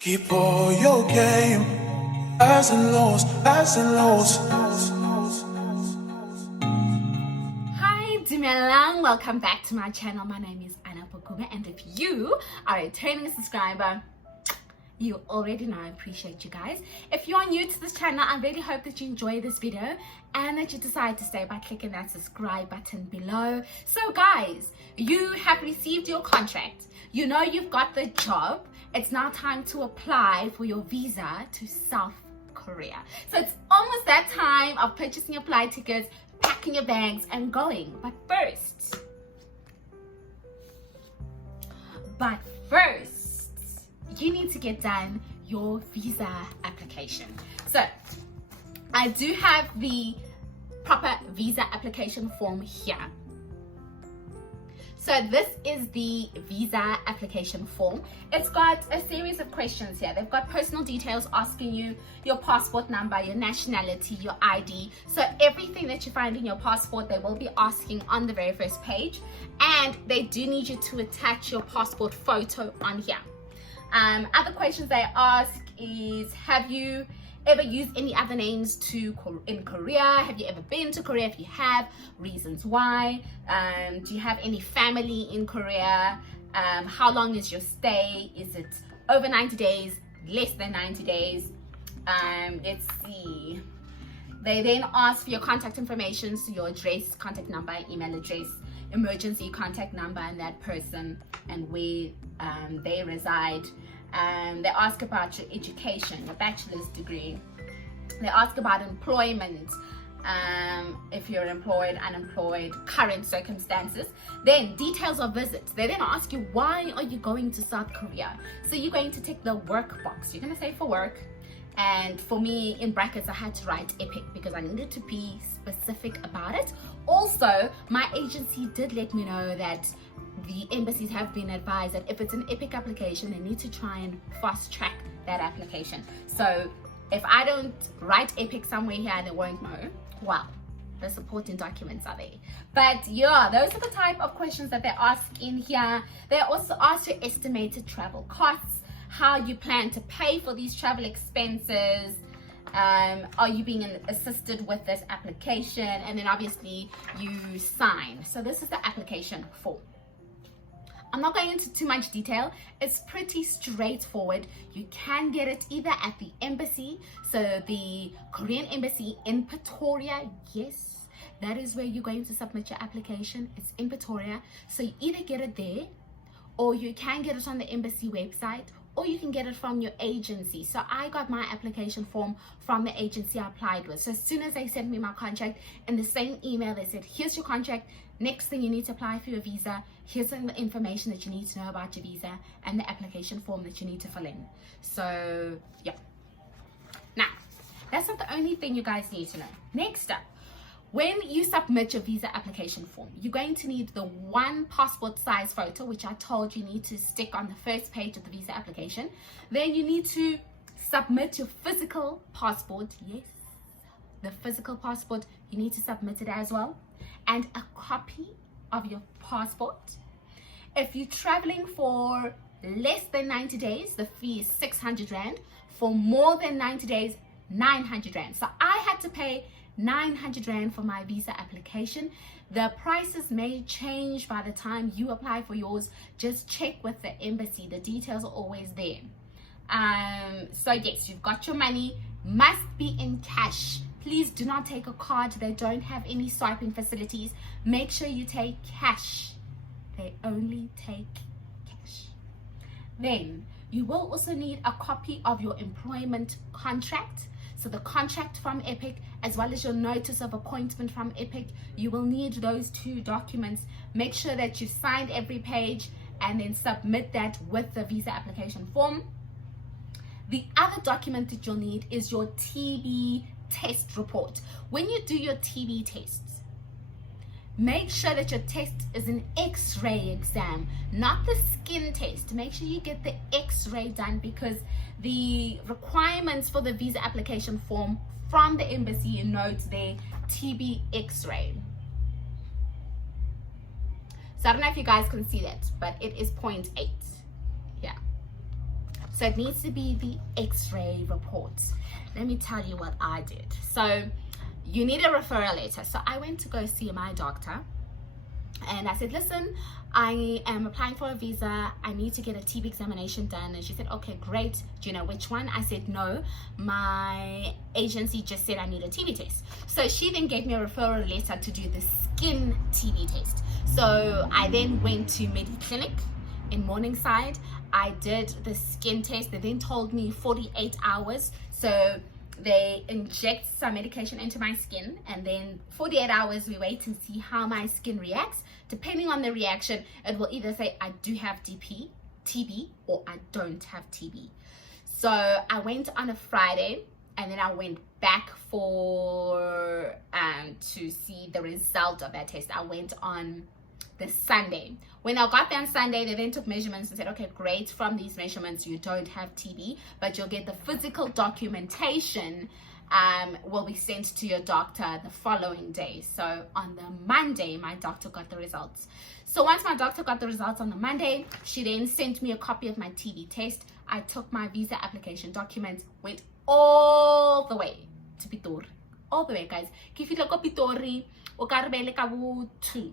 Keep all your game, highs and lows, highs and lows. Hi, Dumelang. Welcome back to my channel. My name is Anna Pokuma, and if you are a returning subscriber, you already know I appreciate you guys. If you are new to this channel, I really hope that you enjoy this video and that you decide to stay by clicking that subscribe button below. So guys, you have received your contract. You know you've got the job. It's now time to apply for your visa to South Korea. So it's almost that time of purchasing your flight tickets, packing your bags and going. But first, you need to get done your visa application. So I do have the proper visa application form here. So this is the visa application form. It's got a series of questions here. They've got personal details asking you your passport number, your nationality, your ID. So everything that you find in your passport, they will be asking on the very first page. And they do need you to attach your passport photo on here. Other questions they ask is, have you ever used any other names in Korea? Have you ever been to Korea? If you have, reasons why. Do you have any family in Korea? How long is your stay? Is it over 90 days, less than 90 days? Let's see. They then ask for your contact information, so your address, contact number, email address, emergency contact number and that person and where they reside. They ask about your education, your bachelor's degree. They ask about employment, if you're employed, unemployed, current circumstances. Then details of visits. They then ask you, why are you going to South Korea? So you're going to tick the work box. You're going to say for work. And for me, in brackets, I had to write Epik because I needed to be specific about it. Also, my agency did let me know that the embassies have been advised that if it's an Epik application, they need to try and fast track that application. So if I don't write Epik somewhere here, they won't know. Well, the supporting documents are there. But yeah, those are the type of questions that they ask in here. They also ask your estimated travel costs, how you plan to pay for these travel expenses. Are you being assisted with this application? And then obviously you sign. So this is the application form. I'm not going into too much detail. It's pretty straightforward. You can get it either at the embassy, so the Korean embassy in Pretoria. Yes, that is where you're going to submit your application. It's in Pretoria. So you either get it there, or you can get it on the embassy website, or you can get it from your agency. So I got my application form from the agency I applied with. So as soon as they sent me my contract, in the same email they said, here's your contract, next thing you need to apply for your visa, here's the information that you need to know about your visa and the application form that you need to fill in. So yeah. Now, that's not the only thing you guys need to know. Next up, when you submit your visa application form, you're going to need the one passport size photo, which I told you need to stick on the first page of the visa application. Then you need to submit your physical passport. Yes, the physical passport, you need to submit it as well. And a copy of your passport. If you're traveling for less than 90 days, the fee is 600 Rand. For more than 90 days, 900 Rand. So I had to pay 900 Rand for my visa application. The prices may change by the time you apply for yours. Just check with the embassy. The details are always there. So yes, you've got your money. Must be in cash. Please do not take a card. They don't have any swiping facilities. Make sure you take cash. They only take cash. Then you will also need a copy of your employment contract. So the contract from Epik, as well as your notice of appointment from Epik, you will need those two documents. Make sure that you signed every page and then submit that with the visa application form. The other document that you'll need is your TB test report. When you do your TB tests, make sure that your test is an X-ray exam, not the skin test. Make sure you get the X-ray done because the requirements for the visa application form from the embassy notes there, TB X-ray. So I don't know if you guys can see that, but it is 0.8. Yeah. So it needs to be the x-ray report. Let me tell you what I did. So you need a referral letter. So I went to go see my doctor, and I said, listen, I am applying for a visa. I need to get a TB examination done. And she said, okay, great. Do you know which one? I said, no, my agency just said I need a TB test. So she then gave me a referral letter to do the skin TB test. So I then went to Muckleneuk in Morningside. I did the skin test. They then told me 48 hours. So they inject some medication into my skin, and then 48 hours we wait and see how my skin reacts. Depending on the reaction, it will either say I do have TB, or I don't have TB. So I went on a Friday, and then I went back for to see the result of that test. I went on the Sunday. When I got there on Sunday, they then took measurements and said, okay, great, from these measurements you don't have TB, but you'll get the physical documentation will be sent to your doctor the following day. So on the Monday, my doctor got the results. So once my doctor got the results on the Monday, she then sent me a copy of my TB test. I took my visa application documents, went all the way to Pretoria. All the way, guys. Pretoria, o ka re bele ka bo 2.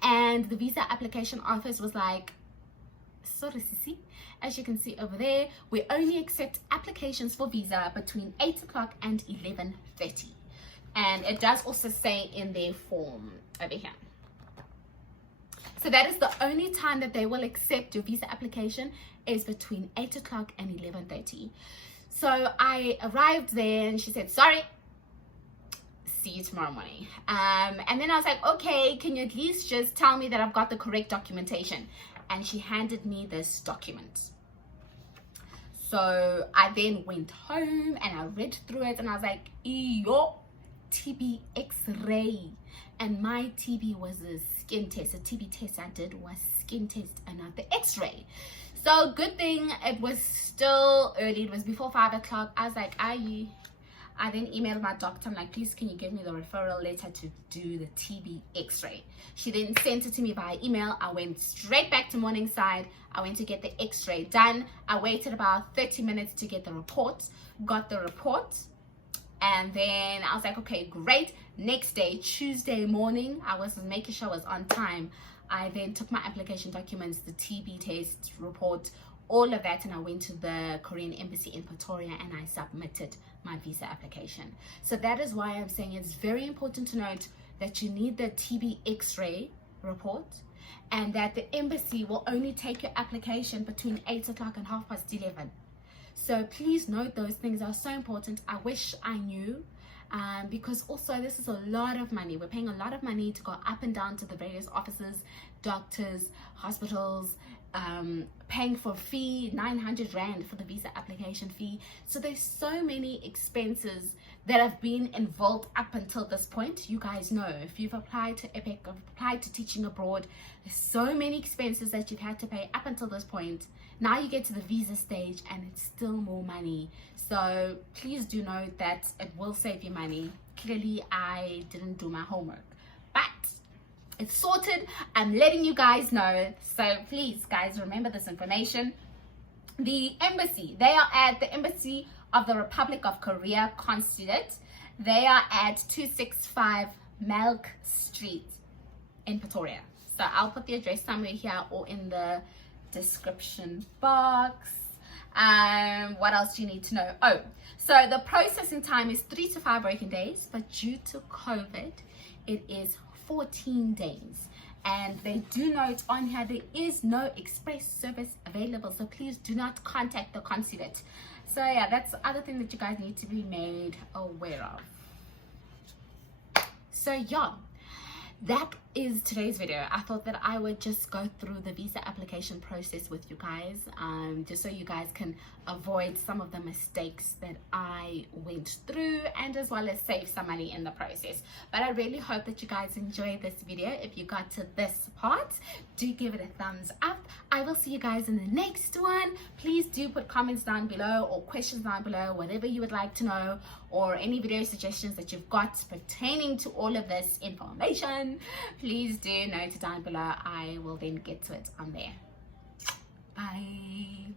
And the visa application office was like, sorry, Sissy, as you can see over there, we only accept applications for visa between 8 o'clock and 11:30. And it does also say in their form over here. So that is the only time that they will accept your visa application, is between 8 o'clock and 11:30. So I arrived there and she said, sorry, see you tomorrow morning. And then I was like, okay, can you at least just tell me that I've got the correct documentation? And she handed me this document. So I then went home and I read through it, and I was like, yo, TB x-ray. And my TB was a skin test. The TB test I did was skin test and not the x-ray. So good thing it was still early. It was before 5 o'clock. I was like, I then emailed my doctor. I'm like, please, can you give me the referral letter to do the TB x-ray? She then sent it to me via email. I went straight back to Morningside. I went to get the x-ray done. I waited about 30 minutes to get the report. Got the report. And then I was like, okay, great. Next day, Tuesday morning, I was making sure I was on time. I then took my application documents, the TB test report, all of that, and I went to the Korean embassy in Pretoria and I submitted my visa application. So that is why I'm saying it's very important to note that you need the TB x-ray report, and that the embassy will only take your application between 8 o'clock and 11:30. So please note those things are so important. I wish I knew, because also this is a lot of money. We're paying a lot of money to go up and down to the various offices, doctors, hospitals, paying for fee, 900 Rand for the visa application fee. So there's so many expenses that have been involved up until this point. You guys know, if you've applied to Epik or applied to teaching abroad, there's so many expenses that you've had to pay up until this point. Now you get to the visa stage and it's still more money. So please do note that it will save you money. Clearly I didn't do my homework, but it's sorted. I'm letting you guys know. So please, guys, remember this information. The embassy, they are at the Embassy of the Republic of Korea Consulate. They are at 265 Melk Street in Pretoria. So I'll put the address somewhere here or in the description box. What else do you need to know? Oh, so the processing time is 3 to 5 working days, but due to COVID, it is 14 days. And they do note on here there is no express service available, so please do not contact the consulate. So yeah, that's the other thing that you guys need to be made aware of. So yeah, that is today's video. I thought that I would just go through the visa application process with you guys, just so you guys can avoid some of the mistakes that I went through, and as well as save some money in the process. But I really hope that you guys enjoyed this video. If you got to this part, do give it a thumbs up. I will see you guys in the next one. Please do put comments down below or questions down below, whatever you would like to know, or any video suggestions that you've got pertaining to all of this information. Please do note it down below. I will then get to it on there. Bye.